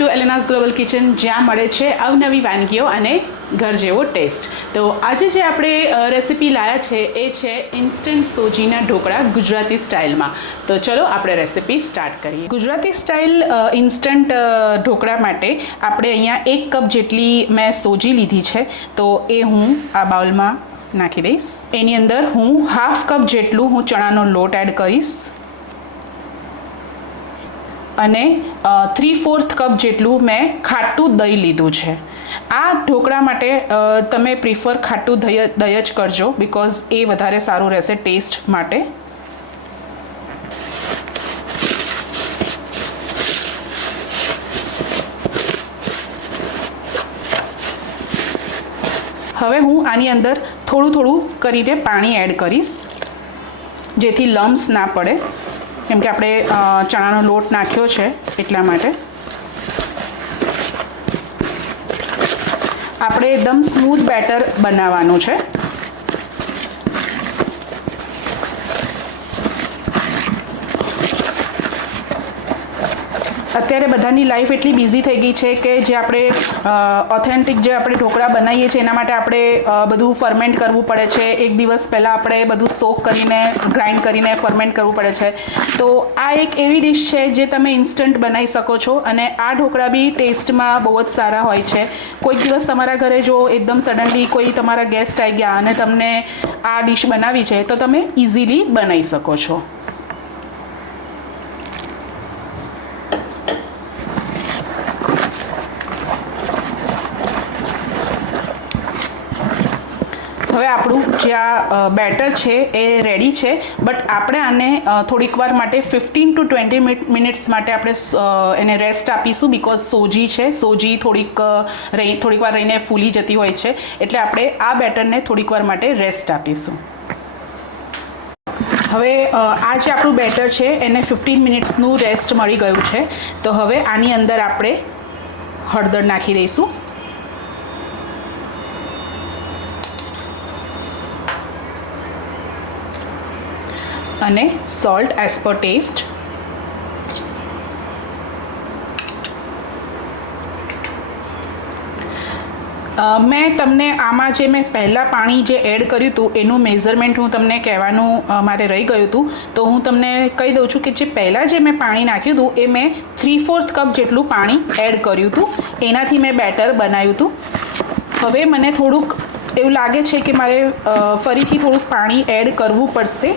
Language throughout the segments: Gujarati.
ટુ એલેનાસ ગ્લોબલ કિચન, જ્યાં મળે છે અવનવી વાનગીઓ અને ઘર જેવો ટેસ્ટ. તો આજે જે આપણે રેસીપી લાયા છે એ છે ઇન્સ્ટન્ટ સોજીના ઢોકળા ગુજરાતી સ્ટાઇલમાં. તો ચલો આપણે રેસીપી સ્ટાર્ટ કરીએ. ગુજરાતી સ્ટાઇલ ઇન્સ્ટન્ટ ઢોકળા માટે આપણે અહીંયા 1 કપ જેટલી મેં સોજી લીધી છે. તો એ હું આ બાઉલમાં નાખી દઈશ. એની અંદર હું ½ કપ જેટલું હું ચણાનો લોટ એડ કરીશ અને 3/4 કપ જેટલું મેં ખાટું દહીં લીધું છે. આ ઢોકળા માટે તમે પ્રિફર ખાટું દહીં જ કરજો, બિકોઝ એ વધારે સારું રહેશે ટેસ્ટ માટે. હવે હું આની અંદર થોડું કરીને પાણી એડ કરીશ, જેથી લમ્સ ના પડે, કેમ કે આપણે ચણાનો લોટ નાખ્યો છે એટલા માટે. આપણે એકદમ સ્મૂથ બેટર બનાવવાનું છે. અત્યારે બધાની લાઈફ એટલી બિઝી થઈ ગઈ છે કે જે આપણે ઓથેન્ટિક જે આપણે ઢોકળા બનાવીએ છીએ એના માટે આપણે બધું ફર્મેન્ટ કરવું પડે છે. 1 દિવસ પહેલાં આપણે બધું સોક કરીને ગ્રાઇન્ડ કરીને ફર્મેન્ટ કરવું પડે છે. તો આ એક એવી ડિશ છે જે તમે ઇન્સ્ટન્ટ બનાવી શકો છો અને આ ઢોકળા બી ટેસ્ટમાં બહુ જ સારા હોય છે. કોઈક દિવસ તમારા ઘરે જો એકદમ સડનલી કોઈ તમારા ગેસ્ટ આવી ગયા અને તમને આ ડિશ બનાવી છે તો તમે ઇઝીલી બનાવી શકો છો. હવે આપણું જે આ બેટર છે એ રેડી છે, બટ આપણે આને થોડીક વાર માટે 15 to 20 મિનિટ્સ માટે આપણે એને રેસ્ટ આપીશું, બિકોઝ સોજી છે, સોજી થોડીક વાર રહીને ફૂલી જતી હોય છે, એટલે આપણે આ બેટરને થોડીક વાર માટે રેસ્ટ આપીશું. હવે આ જે આપણું બેટર છે એને 15 મિનિટ્સનું રેસ્ટ મળી ગયું છે. તો હવે આની અંદર આપણે હળદર નાખી દઈશું અને સોલ્ટ એઝ પર ટેસ્ટ. મેં તમને આમાં જે મેં પહેલાં પાણી જે એડ કર્યું હતું એનું મેઝરમેન્ટ હું તમને કહેવાનું મારે રહી ગયું હતું, તો હું તમને કહી દઉં છું કે જે પહેલાં જે મેં પાણી નાખ્યું હતું એ મેં 3/4 કપ જેટલું પાણી એડ કર્યું હતું. એનાથી મેં બેટર બનાવ્યું હતું. હવે મને થોડુંક એવું લાગે છે કે મારે ફરીથી થોડુંક પાણી એડ કરવું પડશે.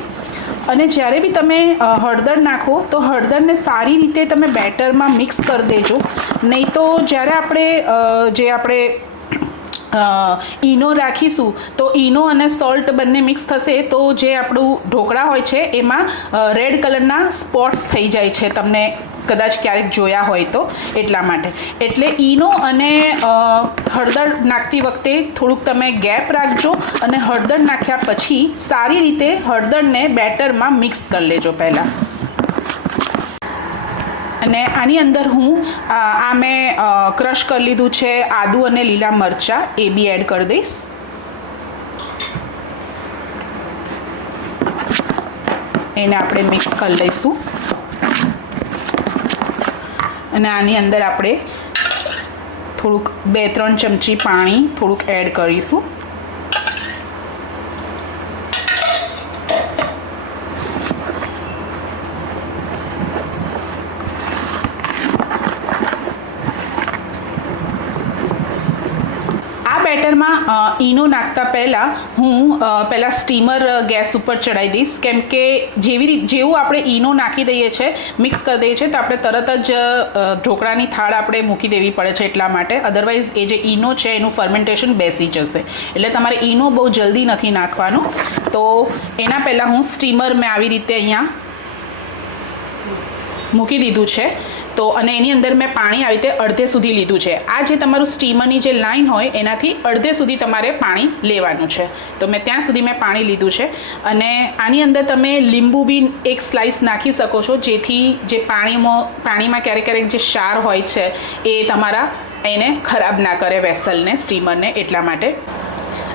અને જ્યારે બી તમે હળદર નાખો તો હળદરને સારી રીતે તમે બેટરમાં મિક્સ કરી દેજો, નહીં તો જ્યારે આપણે ઈનો રાખીશું તો ઈનો અને સોલ્ટ બંને મિક્સ થશે તો જે આપણું ઢોકળા હોય છે એમાં રેડ કલરના સ્પોટ્સ થઈ જાય છે. તમને કદાચ ક્યારેક જોયા હોય તો એટલા માટે. એટલે ઈનો અને હળદર નાખતી વખતે થોડુંક તમે ગેપ રાખજો અને હળદર નાખ્યા પછી સારી રીતે હળદરને બેટરમાં મિક્સ કરી લેજો પહેલાં. અને આની અંદર હું આ મેં ક્રશ કરી લીધું છે આદુ અને લીલા મરચાં, એ બી એડ કરી દઈશ. એને આપણે મિક્સ કરી લઈશું અને આની અંદર આપણે થોડુંક 2-3 ચમચી પાણી થોડુંક એડ કરીશું. બેટરમાં ઈનો નાખતા પહેલાં હું પહેલાં સ્ટીમર ગેસ ઉપર ચડાવી દઈશ, કેમ કે જેવું આપણે ઈનો નાખી દઈએ છીએ, મિક્સ કરી દઈએ છીએ, તો આપણે તરત જ ઢોકળાની થાળ આપણે મૂકી દેવી પડે છે એટલા માટે. અદરવાઇઝ એ જે ઈનો છે એનું ફર્મેન્ટેશન બેસી જશે, એટલે તમારે ઈનો બહુ જલ્દી નથી નાખવાનું. તો એના પહેલાં હું સ્ટીમર મેં આવી રીતે અહીંયા મૂકી દીધું છે. તો અને એની અંદર મેં પાણી આવી રીતે અડધે સુધી લીધું છે. આ જે તમારું સ્ટીમરની જે લાઈન હોય એનાથી અડધે સુધી તમારે પાણી લેવાનું છે. તો મેં ત્યાં સુધી મેં પાણી લીધું છે અને આની અંદર તમે લીંબુ બી એક સ્લાઇસ નાખી શકો છો, જેથી જે પાણીમાં ક્યારેક જે ક્ષાર હોય છે એ તમારા એને ખરાબ ના કરે વેસલને, સ્ટીમરને, એટલા માટે.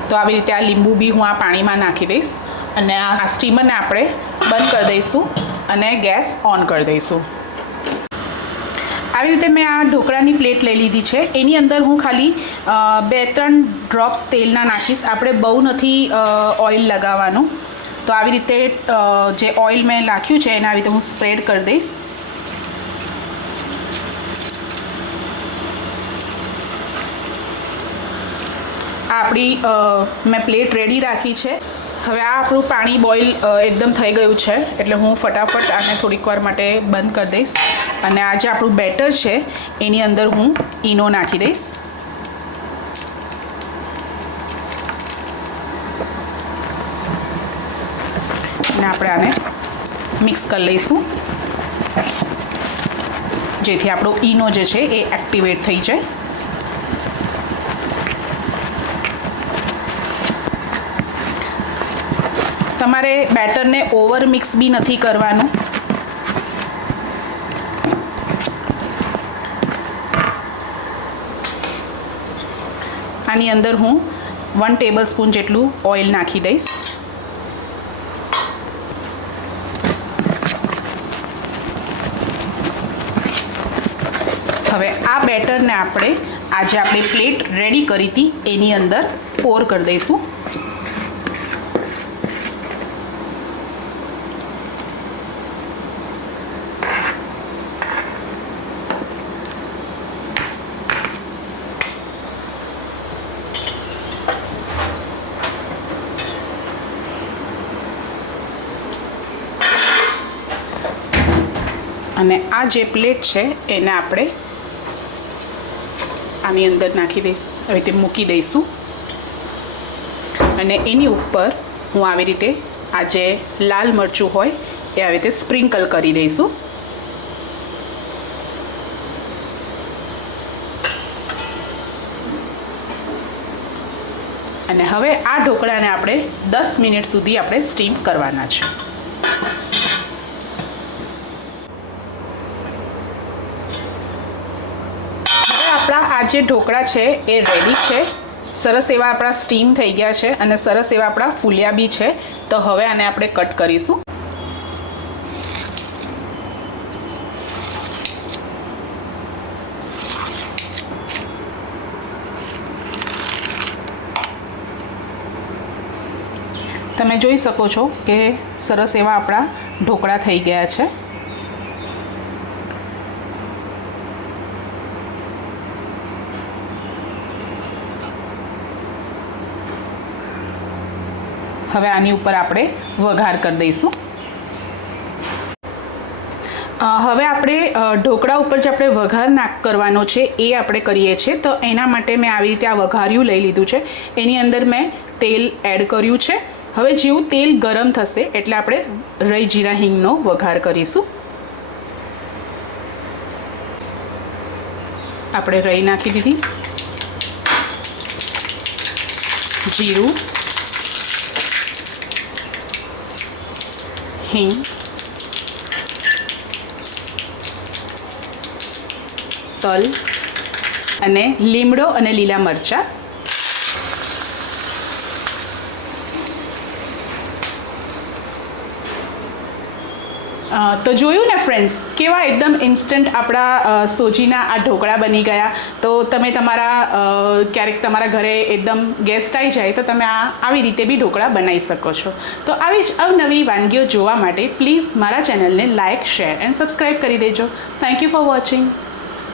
તો આવી રીતે આ લીંબુ બી હું આ પાણીમાં નાખી દઈશ અને આ સ્ટીમરને આપણે બંધ કરી દઈશું અને ગેસ ઓન કરી દઈશું. આવી રીતે મેં આ ઢોકળાની પ્લેટ લઈ લીધી છે. એની અંદર હું ખાલી 2-3 ડ્રોપ્સ તેલના નાખીશ. આપણે બહુ નથી ઓઇલ લગાવવાનું. તો આવી રીતે જે ઓઇલ મેં નાખ્યું છે એના આવી રીતે હું સ્પ્રેડ કરી દઈશ. આ આપણી મેં પ્લેટ રેડી રાખી છે. હવે આ આપણું પાણી બોઇલ એકદમ થઈ ગયું છે એટલે હું ફટાફટ આને થોડીક વાર માટે બંધ કરી દઈશ અને આ જે આપણું બેટર છે એની અંદર હું ઈનો નાખી દઈશ. અને આપણે આને મિક્સ કરી લઈશું જેથી આપણો ઈનો જે છે એ એક્ટિવેટ થઈ જાય. તમારે બેટરને ઓવર મિક્સ બી નથી કરવાનું. આની અંદર હું 1 ટેબલસ્પૂન જેટલું ઓઇલ નાખી દઈશ. હવે આ બેટરને આપણે આજે આપણે પ્લેટ રેડી કરી હતી એની અંદર પોર કરી દઈશું. અને આ જે પ્લેટ છે એને આપણે આની અંદર નાખી દઈશ, આવી રીતે મૂકી દઈશું. અને એની ઉપર હું આવી રીતે આ જે લાલ મરચું હોય એ આવી રીતે સ્પ્રિંકલ કરી દઈશું. અને હવે આ ઢોકળાને આપણે 10 મિનિટ સુધી આપણે સ્ટીમ કરવાના છે. આપણા આ જે ઢોકળા છે એ રેડી છે. સરસ એવા આપણા સ્ટીમ થઈ ગયા છે અને સરસ એવા આપણા ફૂલ્યા બી છે. તો હવે આને આપણે કટ કરીશું. તમે જોઈ શકો છો કે સરસ એવા આપણા ઢોકળા થઈ ગયા છે. હવે આની ઉપર આપણે વઘાર કરી દઈશું. હવે આપણે ઢોકળા ઉપર જે આપણે વઘાર કરવાનો છે એ આપણે કરીએ છીએ. તો એના માટે મેં આવી રીતે આ વઘારિયું લઈ લીધું છે. એની અંદર મેં તેલ એડ કર્યું છે. હવે જેવું તેલ ગરમ થશે એટલે આપણે રાઈ જીરા હિંગનો વઘાર કરીશું. આપણે રાઈ નાખી દીધી, જીરું, હિંગ, તલ અને લીમડો અને લીલા મરચાં. તો જોયું ને ફ્રેન્ડ્સ, કેવા એકદમ ઇન્સ્ટન્ટ આપણા સોજીના આ ઢોકળા બની ગયા. તો તમે તમારા ક્યારેક તમારા ઘરે એકદમ ગેસ્ટ આવી જાય તો તમે આવી રીતે બી ઢોકળા બનાવી શકો છો. તો આવી જ અવનવી વાનગીઓ જોવા માટે પ્લીઝ મારા ચેનલને લાઇક, શેર એન્ડ સબસ્ક્રાઈબ કરી દેજો. Thank you for watching.